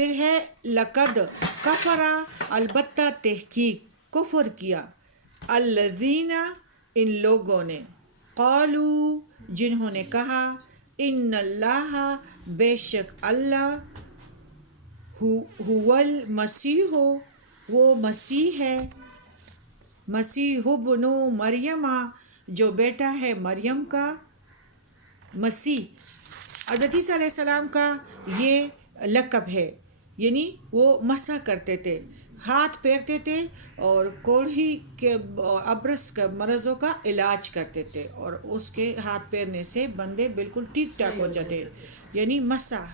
پھر ہے لقد کفرا، البتہ تحقیق کفر کیا، الذین ان لوگوں نے، قالو جنہوں نے کہا، ان اللہ بے شک اللہ، هو المسیح وہ مسیح ہے، مسیح ابن مریم جو بیٹا ہے مریم کا، مسیح حضرت عیسیٰ علیہ السلام کا یہ لقب ہے، یعنی وہ مسح کرتے تھے، ہاتھ پھیرتے تھے اور کوڑھی کے ابرص کا مرضوں کا علاج کرتے تھے، اور اس کے ہاتھ پھیرنے سے بندے بالکل ٹھیک ٹھاک ہو جاتے، یعنی مسح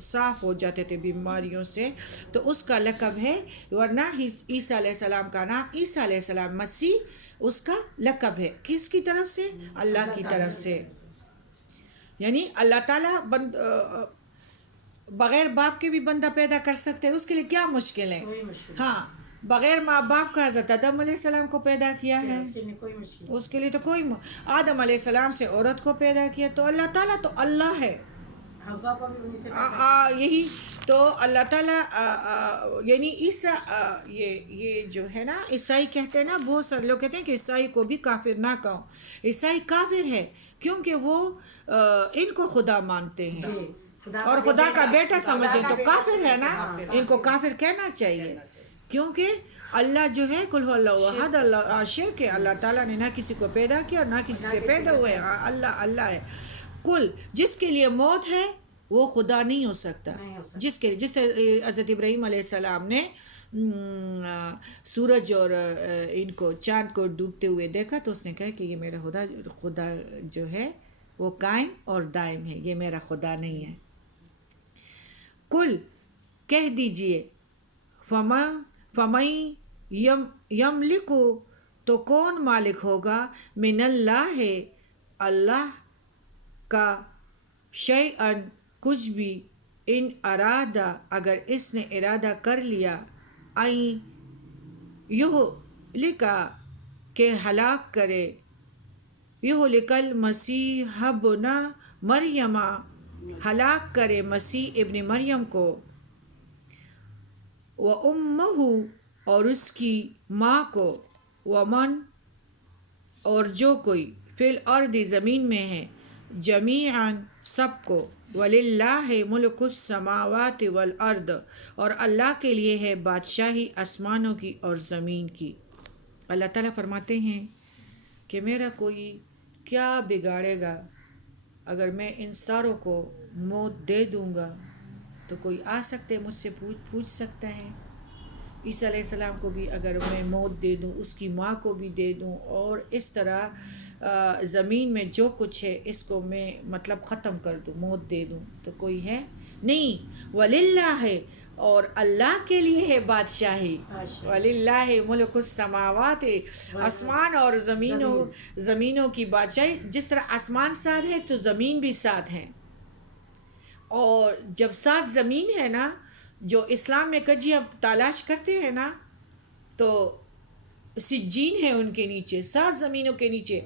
صاف ہو جاتے تھے بیماریوں سے، تو اس کا لقب ہے۔ ورنہ عیسیٰ علیہ السلام کا نام عیسیٰ علیہ السلام، مسیح اس کا لقب ہے، کس کی طرف سے؟ اللہ کی طرف سے، یعنی اللہ تعالیٰ بغیر باپ کے بھی بندہ پیدا کر سکتے ہیں، اس کے لیے کیا مشکل ہے؟ ہاں، بغیر ماں باپ کا حضرت آدم علیہ السلام کو پیدا کیا ہے، اس کے لیے تو کوئی آدم علیہ السلام سے عورت کو پیدا کیا، تو اللہ تعالیٰ تو اللہ ہے، یہی تو اللہ تعالیٰ یعنی عیسیٰ یہ جو ہے نا، عیسائی کہتے ہیں نا، بہت سارے لوگ کہتے ہیں کہ عیسائی کو بھی کافر نہ کہو، عیسائی کافر ہے کیونکہ وہ ان کو خدا مانتے ہیں اور خدا کا بیٹا سمجھیں، تو کافر ہے نا، ان کو کافر کہنا چاہیے، کیونکہ اللہ جو ہے کل هو اللہ احد، اللہ شرک ہے، اللہ تعالیٰ نے نہ کسی کو پیدا کیا اور نہ کسی سے پیدا ہوئے، اللہ اللہ ہے۔ کل جس کے لیے موت ہے وہ خدا نہیں ہو سکتا، جس سے حضرت ابراہیم علیہ السلام نے سورج اور ان کو چاند کو ڈوبتے ہوئے دیکھا، تو اس نے کہا کہ یہ میرا خدا جو ہے وہ قائم اور دائم ہے، یہ میرا خدا نہیں ہے۔ کل کہہ دیجئے، فَمَن یملک، تو کون مالک ہوگا، من اللہ اللہ کا، شیئن کچھ بھی، ان ارادہ اگر اس نے ارادہ کر لیا، این یہلکا کہ ہلاک کرے، یہلک المسیح ابن مریم ہلاک کرے مسیح ابن مریم کو، وَأُمَّهُ اور اس کی ماں کو، وَمَن اور جو کوئی، فی الارض زمین میں ہے، جمیعاً سب کو، وَلِلَّهِ مُلْكُ السَّمَاوَاتِ وَالْأَرْضِ اور اللہ کے لیے ہے بادشاہی آسمانوں کی اور زمین کی۔ اللہ تعالیٰ فرماتے ہیں کہ میرا کوئی کیا بگاڑے گا اگر میں ان ساروں کو موت دے دوں گا، تو کوئی آ سکتے مجھ سے پوچھ سکتا ہے، عیسیٰ علیہ السلام کو بھی اگر میں موت دے دوں، اس کی ماں کو بھی دے دوں، اور اس طرح زمین میں جو کچھ ہے اس کو میں مطلب ختم کر دوں، موت دے دوں، تو کوئی ہے نہیں۔ وَلِلَّهِ اور اللہ کے لیے ہے بادشاہی، وَلِلَّهِ مُلْكُ السَّمَاوَاتِ آسمان اور زمینوں کی بادشاہی، جس طرح آسمان ساتھ ہے تو زمین بھی ساتھ ہے، اور جب ساتھ زمین ہے نا، جو اسلام میں کجی اب تلاش کرتے ہیں نا، تو سجین ہے ان کے نیچے، 7 زمینوں کے نیچے،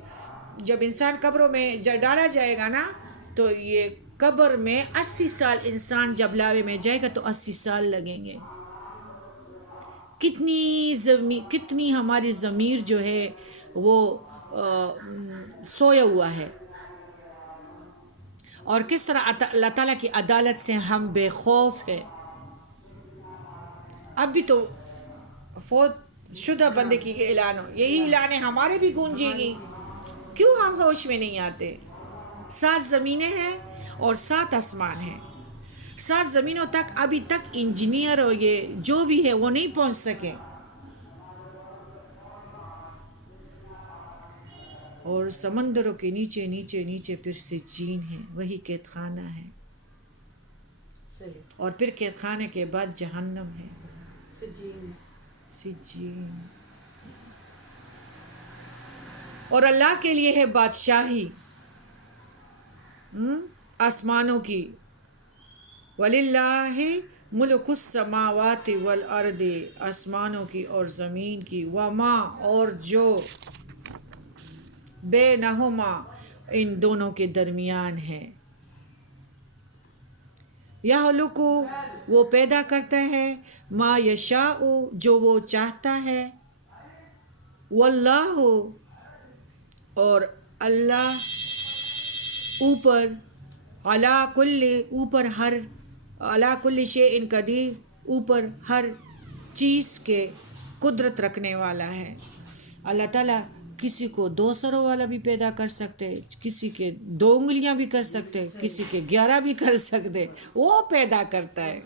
جب انسان قبروں میں ڈالا جائے گا نا، تو یہ قبر میں 80 سال انسان جب لاوے میں جائے گا تو 80 سال لگیں گے۔ کتنی ہماری ضمیر جو ہے وہ سویا ہوا ہے، اور کس طرح اللہ تعالیٰ کی عدالت سے ہم بے خوف ہیں۔ اب بھی تو فوت شدہ بندے کی اعلان ہو، یہی اعلان ہمارے بھی گونجے گی، کیوں ہم ہوش میں نہیں آتے؟ 7 زمینیں ہیں اور 7 آسمان ہیں، 7 زمینوں تک ابھی تک انجینئر اور یہ جو بھی ہے وہ نہیں پہنچ سکے، اور سمندروں کے نیچے نیچے نیچے پھر سجین ہے، وہی قید خانہ ہے، اور پھر قید خانے کے بعد جہنم ہے، سجین۔ اور اللہ کے لیے ہے بادشاہی آسمانوں کی، وَلِلَّهِ مُلْكُ السَّمَاوَاتِ وَالْأَرْضِ آسمانوں کی اور زمین کی، وَمَا اور جو بَيْنَهُمَا ان دونوں کے درمیان ہے، یخلقو وہ پیدا کرتا ہے، ما یشاء جو وہ چاہتا ہے، واللہ اور اللہ اوپر، علی کل اوپر ہر، علی کل شیء قدیر اوپر ہر چیز کے قدرت رکھنے والا ہے۔ اللہ تعالیٰ کسی کو 2 سروں والا بھی پیدا کر سکتے، کسی کے 2 انگلیاں بھی کر سکتے، کسی کے 11 بھی کر سکتے، وہ پیدا کرتا ہے،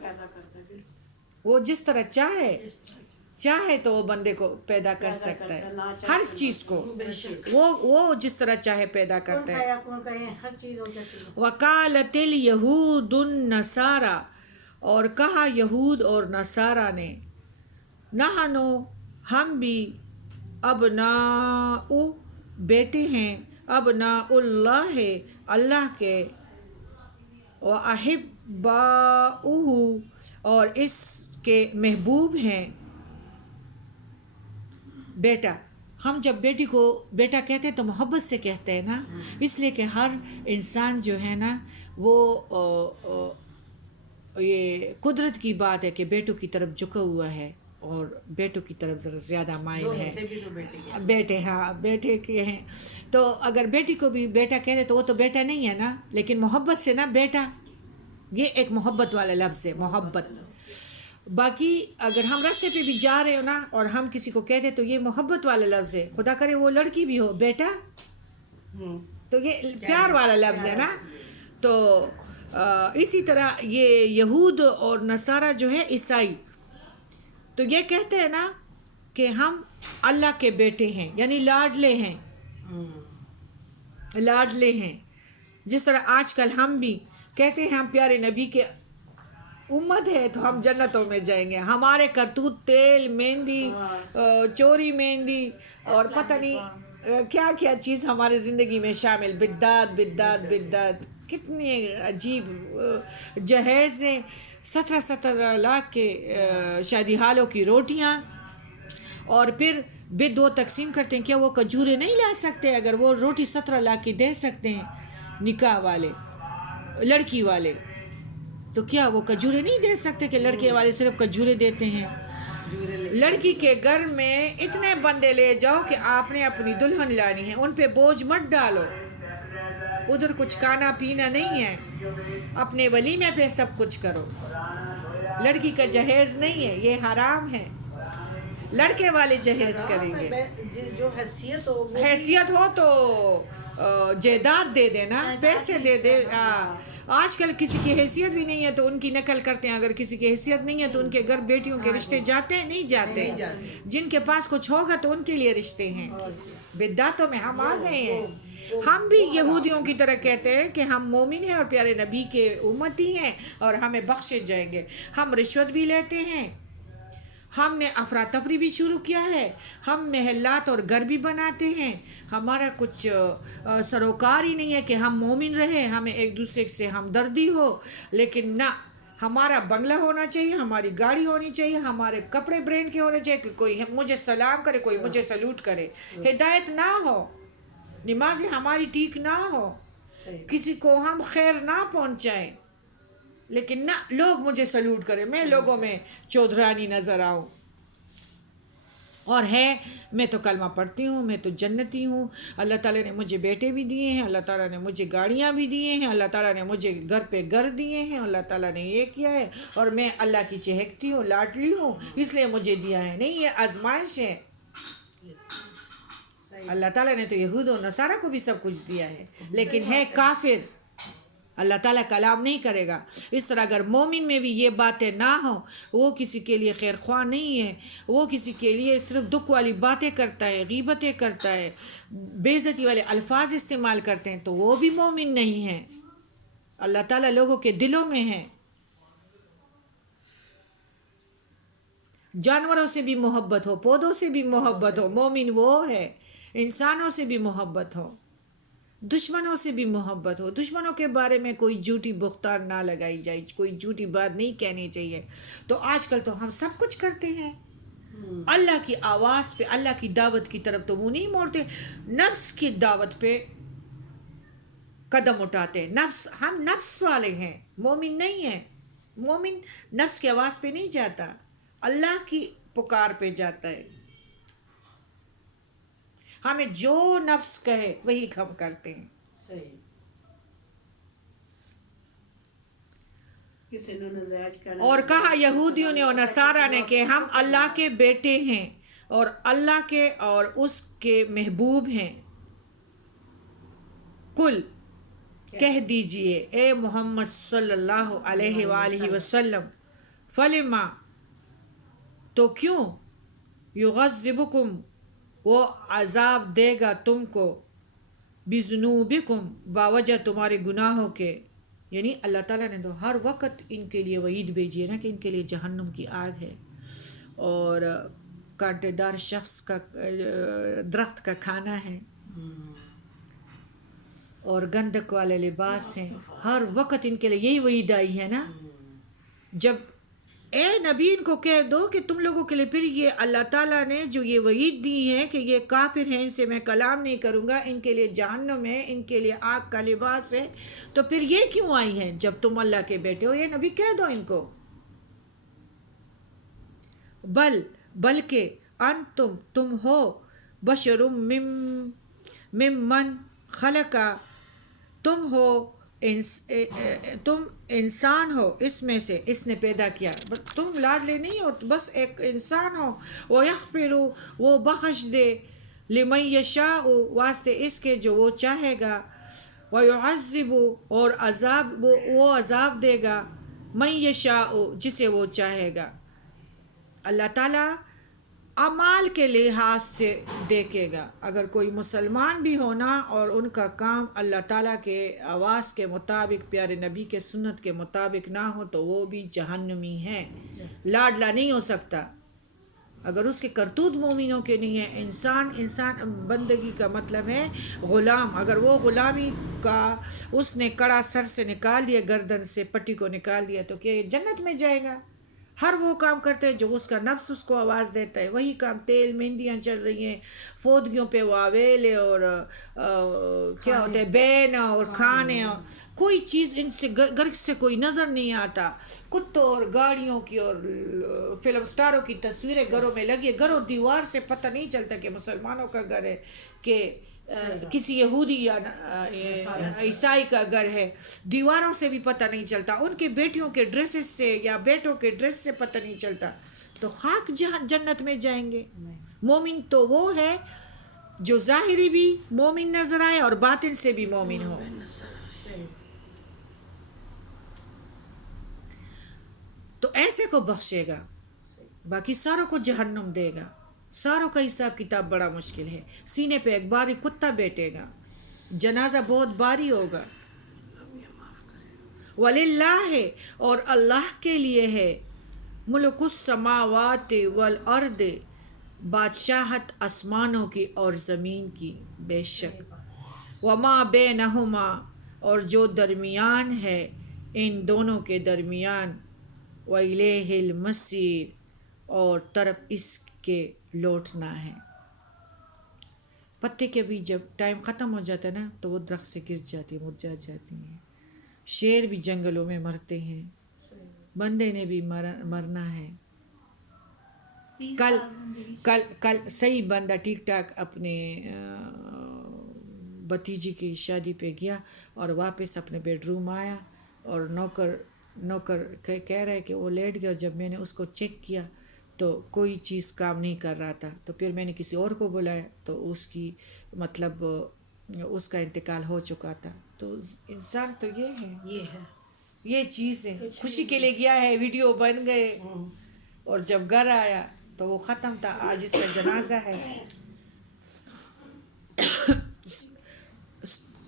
وہ جس طرح چاہے تو وہ بندے کو پیدا کر سکتا ہے، ہر چیز کو وہ جس طرح چاہے پیدا کرتا ہے۔ وقالت الیہود النصارى اور کہا یہود اور نصارہ نے، نحنو ہم بھی، ابناء بیٹے ہیں، ابناء اللہ اللہ کے، وأحباؤہ اور اس کے محبوب ہیں۔ بیٹا، ہم جب بیٹی کو بیٹا کہتے ہیں تو محبت سے کہتے ہیں نا، اس لیے کہ ہر انسان جو ہے نا وہ یہ قدرت کی بات ہے کہ بیٹوں کی طرف جھکا ہوا ہے اور بیٹوں کی طرف ذرا زیادہ مائل ہے، بیٹے ہاں بیٹے کے ہیں، تو اگر بیٹی کو بھی بیٹا کہتے تو وہ تو بیٹا نہیں ہے نا، لیکن محبت سے نا بیٹا، یہ ایک محبت والا لفظ ہے، محبت۔ باقی اگر ہم راستے پہ بھی جا رہے ہو نا اور ہم کسی کو کہتے تو یہ محبت والا لفظ ہے، خدا کرے وہ لڑکی بھی ہو بیٹا تو یہ پیار والا لفظ ہے نا۔ تو اسی طرح یہ یہود اور نصارہ جو ہے عیسائی، تو یہ کہتے ہیں نا کہ ہم اللہ کے بیٹے ہیں، یعنی لاڈلے ہیں، لاڈلے ہیں، جس طرح آج کل ہم بھی کہتے ہیں ہم پیارے نبی کے امت ہے تو ہم جنتوں میں جائیں گے، ہمارے کرتوت تیل، مہندی، چوری مہندی اور پتہ نہیں کیا کیا چیز ہمارے زندگی میں شامل، بدعت کتنے عجیب جہیز ہیں، 17 لاکھ کے شادی حالوں کی روٹیاں، اور پھر بد وہ تقسیم کرتے ہیں۔ کیا وہ کھجورے نہیں لا سکتے؟ اگر وہ روٹی 17 لاکھ کی دے سکتے ہیں نکاح والے، لڑکی والے، تو کیا وہ کھجورے نہیں دے سکتے کہ لڑکے والے صرف کھجورے دیتے ہیں؟ لڑکی کے گھر میں اتنے بندے لے جاؤ کہ آپ نے اپنی دلہن لانی ہے، ان پہ بوجھ مت ڈالو، ادھر کچھ کھانا پینا نہیں ہے، اپنے ولیمے پہ سب کچھ کرو، لڑکی کا جہیز نہیں ہے، یہ حرام ہے، لڑکے والے جہیز کریں گے، جو حیثیت ہو تو جائیداد دے دینا، پیسے دے دے۔ آج کل کسی کی حیثیت بھی نہیں ہے تو ان کی نقل کرتے ہیں، اگر کسی کی حیثیت نہیں ہے تو ان کے گھر بیٹیوں کے رشتے جاتے ہیں نہیں جاتے، جن کے پاس کچھ ہوگا تو ان کے لیے رشتے ہیں۔ بدعتوں میں ہم آ گئے ہیں، ہم بھی یہودیوں کی طرح کہتے ہیں کہ ہم مومن ہیں اور پیارے نبی کے امتی ہیں اور ہمیں بخشے جائیں گے، ہم رشوت بھی لیتے ہیں، ہم نے افراتفری بھی شروع کیا ہے، ہم محلات اور گھر بھی بناتے ہیں، ہمارا کچھ سروکار ہی نہیں ہے کہ ہم مومن رہیں، ہمیں ایک دوسرے سے ہمدردی ہو، لیکن نہ، ہمارا بنگلہ ہونا چاہیے، ہماری گاڑی ہونی چاہیے، ہمارے کپڑے برینڈ کے ہونے چاہیے کہ کوئی مجھے سلام کرے، کوئی مجھے سلوٹ کرے، ہدایت نہ ہو، نمازیں ہماری ٹھیک نہ ہو، کسی کو ہم خیر نہ پہنچائیں، لیکن نہ لوگ مجھے سلوٹ کریں، میں لوگوں میں چودھرانی نظر آؤں، اور ہے میں تو کلمہ پڑھتی ہوں، میں تو جنتی ہوں، اللہ تعالیٰ نے مجھے بیٹے بھی دیے ہیں، اللہ تعالیٰ نے مجھے گاڑیاں بھی دیے ہیں، اللہ تعالیٰ نے مجھے گھر پہ گھر دیے ہیں، اللہ تعالیٰ نے یہ کیا ہے، اور میں اللہ کی چہکتی ہوں، لاڈلی ہوں، اس لیے مجھے دیا ہے، نہیں یہ آزمائش ہے۔ اللہ تعالیٰ نے تو یہود و نصارہ کو بھی سب کچھ دیا ہے، لیکن ہے کافر، اللہ تعالیٰ کلام نہیں کرے گا۔ اس طرح اگر مومن میں بھی یہ باتیں نہ ہوں، وہ کسی کے لیے خیر خواہ نہیں ہے، وہ کسی کے لیے صرف دکھ والی باتیں کرتا ہے، غیبتیں کرتا ہے، بے عزتی والے الفاظ استعمال کرتے ہیں، تو وہ بھی مومن نہیں ہے۔ اللہ تعالیٰ لوگوں کے دلوں میں ہے۔ جانوروں سے بھی محبت ہو، پودوں سے بھی محبت ہو، مومن وہ ہے، انسانوں سے بھی محبت ہو، دشمنوں سے بھی محبت ہو، دشمنوں کے بارے میں کوئی جھوٹی بہتان نہ لگائی جائے، کوئی جھوٹی بات نہیں کہنی چاہیے۔ تو آج کل تو ہم سب کچھ کرتے ہیں، اللہ کی آواز پہ، اللہ کی دعوت کی طرف تو منہ نہیں موڑتے، نفس کی دعوت پہ قدم اٹھاتے ہیں، نفس، ہم نفس والے ہیں، مومن نہیں ہیں۔ مومن نفس کی آواز پہ نہیں جاتا، اللہ کی پکار پہ جاتا ہے. ہمیں جو نفس کہے وہی ہم کرتے ہیں. صحیح. کسی نے نزاج کرنا اور کہا یہودیوں نے اور نصارہ نے کہ ہم اللہ کے بیٹے ہیں اور اللہ کے اور اس کے محبوب ہیں. کل کہہ دیجئے اے محمد صلی اللہ علیہ وآلہ وسلم، فلما تو کیوں، یغذبکم وہ عذاب دے گا تم کو، بذنوبکم باوجہ تمہارے گناہوں کے. یعنی اللہ تعالیٰ نے تو ہر وقت ان کے لیے وعید بھیجی ہے نا کہ ان کے لیے جہنم کی آگ ہے اور کانٹے دار شخص کا درخت کا کھانا ہے اور گندک والے لباس ہیں. ہر وقت ان کے لیے یہی وعید آئی ہے نا. جب اے نبی ان کو کہہ دو کہ تم لوگوں کے لیے پھر یہ اللہ تعالیٰ نے جو یہ وعید دی ہے کہ یہ کافر ہیں، ان سے میں کلام نہیں کروں گا، ان کے لیے جہنم ہے، ان کے لیے آگ کا لباس ہے، تو پھر یہ کیوں آئی ہیں جب تم اللہ کے بیٹے ہو؟ یہ نبی کہہ دو ان کو. بلکہ انتم تم ہو بشر ممن خلقا، تم ہو تم انسان ہو اس میں سے، اس نے پیدا کیا، تم لاڈلے نہیں ہو، بس ایک انسان ہو. وَيَغْفِرُ وہ بخش دے، لِمَن يَشَاءُ واسطے اس کے جو وہ چاہے گا، وَيُعَذِّبُ اور وہ عذاب دے گا، مَن يَشَاءُ جسے وہ چاہے گا. اللہ تعالیٰ اعمال کے لحاظ سے دیکھے گا. اگر کوئی مسلمان بھی ہونا اور ان کا کام اللہ تعالیٰ کے آواز کے مطابق، پیارے نبی کے سنت کے مطابق نہ ہو تو وہ بھی جہنمی ہے، لاڈلا نہیں ہو سکتا. اگر اس کے کرتوت مومنوں کے نہیں ہے. انسان بندگی کا مطلب ہے غلام. اگر وہ غلامی کا اس نے کڑا سر سے نکال دیا، گردن سے پٹی کو نکال دیا، تو کیا یہ جنت میں جائے گا؟ ہر وہ کام کرتے ہیں جو اس کا نفس اس کو آواز دیتا ہے، وہی کام. تیل مہندیاں چل رہی ہیں، فوتگیوں پہ واویلے اور کیا ہوتے ہیں بینا اور کھانے، اور کوئی چیز ان سے گھر سے کوئی نظر نہیں آتا. کتوں اور گاڑیوں کی اور فلم سٹاروں کی تصویریں گھروں میں لگی ہے. گھروں دیوار سے پتہ نہیں چلتا کہ مسلمانوں کا گھر ہے کہ کسی یہودی یا عیسائی کا گھر ہے. دیواروں سے بھی پتہ نہیں چلتا، ان کے بیٹیوں کے ڈریسز سے یا بیٹوں کے ڈریس سے پتہ نہیں چلتا. تو خاک جنت میں جائیں گے. مومن تو وہ ہے جو ظاہری بھی مومن نظر آئے اور باطن سے بھی مومن ہو. تو ایسے کو بخشے گا، باقی ساروں کو جہنم دے گا. ساروں کا حساب کتاب بڑا مشکل ہے. سینے پہ ایک باری کتا بیٹھے گا، جنازہ بہت باری ہوگا. وَلِلَّهِ اور اللہ کے لیے ہے، ملک السماوات والارض بادشاہت آسمانوں کی اور زمین کی. بے شک وما بینہما اور جو درمیان ہے ان دونوں کے درمیان، وَإِلَيْهِ الْمَصِيرُ اور طرف اس کے لوٹنا ہے. پتے کے بھی جب ٹائم ختم ہو جاتا ہے نا تو وہ درخت سے گر جاتی ہیں، مرجھا جاتی ہیں. شیر بھی جنگلوں میں مرتے ہیں، بندے نے بھی مرنا ہے. کل صحیح بندہ ٹھیک ٹھاک اپنے بھتیجی کی شادی پہ گیا اور واپس اپنے بیڈ روم آیا اور نوکر کہہ رہا ہے کہ وہ لیٹ گیا. جب میں نے اس کو چیک کیا تو کوئی چیز کام نہیں کر رہا تھا. تو پھر میں نے کسی اور کو بلایا تو اس کی مطلب اس کا انتقال ہو چکا تھا. تو انسان تو یہ ہے یہ چیز ہے. خوشی کے لیے گیا ہے، ویڈیو بن گئے اور جب گھر آیا تو وہ ختم تھا. آج اس کا جنازہ ہے.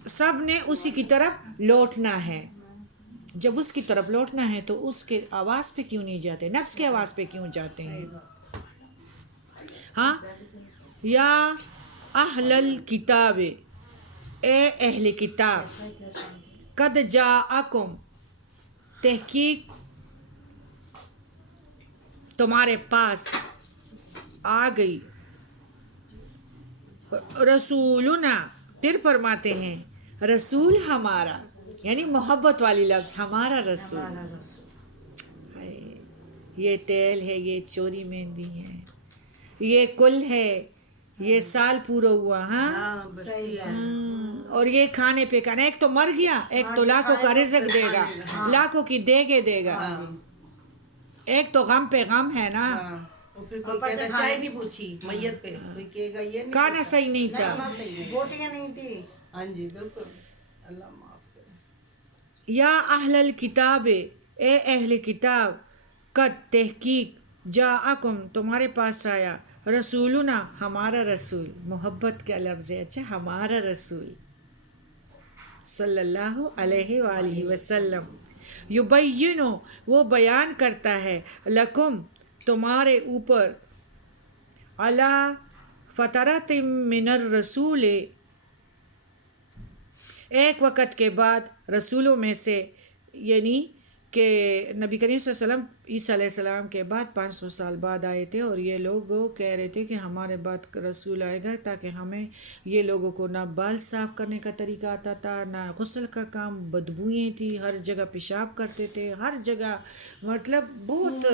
سب نے اسی کی طرف لوٹنا ہے. جب اس کی طرف لوٹنا ہے تو اس کے آواز پہ کیوں نہیں جاتے؟ نفس کے آواز پہ کیوں جاتے ہیں؟ ہاں، یا اہل الکتاب اے اہل کتاب، قد جاءکم تحقیق تمہارے پاس آ گئی، رسولنا پھر فرماتے ہیں رسول ہمارا، یعنی محبت والی لفظ، ہمارا رسول. یہ تیل ہے، یہ چوری مہندی ہے، یہ کل ہے، یہ سال پورا ہوا. ہاں اور یہ کھانے پہ کھانا، ایک تو مر گیا، ایک تو لاکھوں کا رزق دے گا، لاکھوں کی دیگے دے گا. ایک تو غم پہ غم ہے نا. پھر کوئی کہتا چائے نہیں پوچھی میت پہ، کوئی کہے گا یہ نہیں کھانا صحیح نہیں تھا. بوٹیاں نہیں تھی. ہاں جی بالکل. اللہ معاف کرے. یا اہل الکتاب، اے اہل کتاب، قد تحقیق جاءکم تمہارے پاس آیا، رسولنا ہمارا رسول، محبت کا لفظ ہے. اچھا ہمارا رسول صلی اللہ علیہ وآلہ وسلم، یبین وہ بیان کرتا ہے، لکم تمہارے اوپر، علی فترۃ من الرسول ایک وقت کے بعد رسولوں میں سے، یعنی کہ نبی کریم صلی اللہ علیہ وسلم عیسیٰ علیہ السلام کے بعد 500 سال بعد آئے تھے، اور یہ لوگ کہہ رہے تھے کہ ہمارے بعد رسول آئے گا تاکہ ہمیں، یہ لوگوں کو نہ بال صاف کرنے کا طریقہ آتا تھا، نہ غسل کا کام، بدبوئیں تھی، ہر جگہ پیشاب کرتے تھے، ہر جگہ مطلب بہت.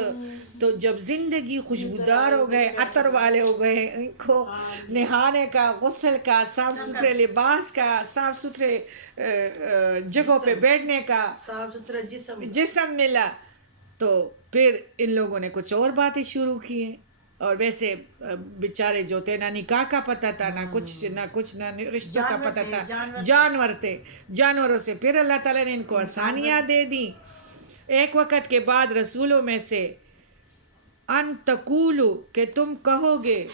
تو جب زندگی خوشبودار ہو گئے، عطر والے ہو گئے، ان کو نہانے کا، غسل کا، صاف ستھرے لباس کا، صاف ستھرے جگہوں پہ بیٹھنے کا، صاف ستھرا جسم ملا، تو پھر ان لوگوں نے کچھ اور باتیں شروع کی ہیں. اور ویسے بیچارے جو تھے، نہ نکاح کا پتہ تھا، نہ کچھ نہ رشتوں کا پتہ تھا، جانور تھے. جانوروں سے پھر اللہ تعالیٰ نے ان کو آسانیاں دے دی. ایک وقت کے بعد رسولوں میں سے، ان تقولو کہ تم کہو گے،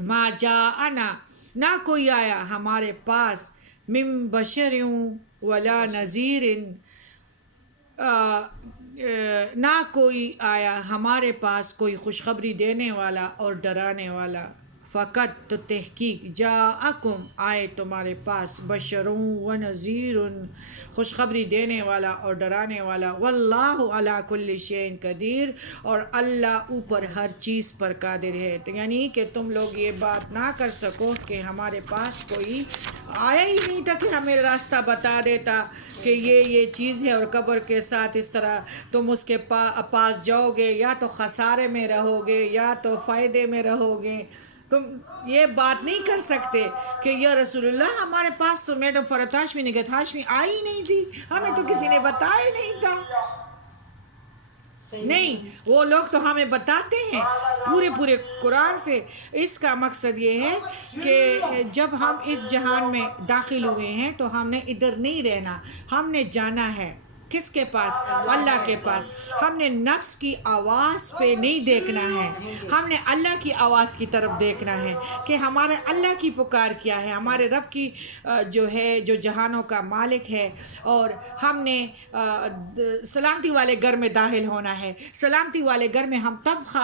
ما جاءنا نہ کوئی آیا ہمارے پاس، من بشر ولا نذیر نہ کوئی آیا ہمارے پاس کوئی خوشخبری دینے والا اور ڈرانے والا. فقط تو تحقیق جاءکم آئے تمہارے پاس، بشر و نذیر خوشخبری دینے والا اور ڈرانے والا. واللہ علی کل شیء قدیر اور اللہ اوپر ہر چیز پر قادر ہے. یعنی کہ تم لوگ یہ بات نہ کر سکو کہ ہمارے پاس کوئی آیا ہی نہیں تھا کہ ہمیں راستہ بتا دیتا کہ یہ چیز ہے، اور قبر کے ساتھ اس طرح تم اس کے پاس جاؤ گے، یا تو خسارے میں رہو گے یا تو فائدے میں رہو گے. تم یہ بات نہیں کر سکتے کہ یا رسول اللہ ہمارے پاس تو میڈم فرحت ہاشمی نگہت ہاشمی آئی ہی نہیں تھی، ہمیں تو کسی نے بتایا ہی نہیں تھا. نہیں، وہ لوگ تو ہمیں بتاتے ہیں پورے قرآن سے. اس کا مقصد یہ ہے کہ جب ہم اس جہان میں داخل ہوئے ہیں تو ہم نے ادھر نہیں رہنا، ہم نے جانا ہے کس کے پاس؟ اللہ کے پاس. ہم نے نفس کی آواز پہ نہیں دیکھنا ہے، ہم نے اللہ کی آواز کی طرف دیکھنا ہے کہ ہمارے اللہ کی پکار کیا ہے، ہمارے رب کی جو ہے، جو جہانوں کا مالک ہے. اور ہم نے سلامتی والے گھر میں داخل ہونا ہے. سلامتی والے گھر میں ہم تب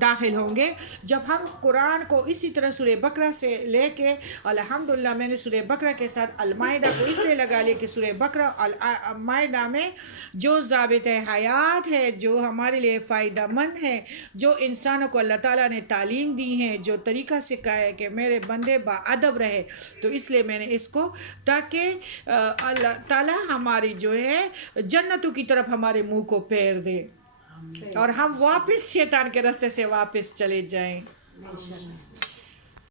داخل ہوں گے جب ہم قرآن کو اسی طرح سورہ بقرہ سے لے کے، الحمدللہ میں نے سورہ بقرہ کے ساتھ المائدہ کو اس لیے لگا لیا کہ سورہ بقرہ المائدہ میں جو ضابط حیات ہے، جو ہمارے لیے فائدہ مند ہے، جو انسانوں کو اللہ تعالیٰ نے تعلیم دی ہے، جو طریقہ سکھایا ہے کہ میرے بندے باادب رہے، تو اس لیے میں نے اس کو، تاکہ اللہ تعالیٰ ہماری جو ہے جنتوں کی طرف ہمارے منہ کو پھیر دے اور ہم واپس شیطان کے راستے سے واپس چلے جائیں.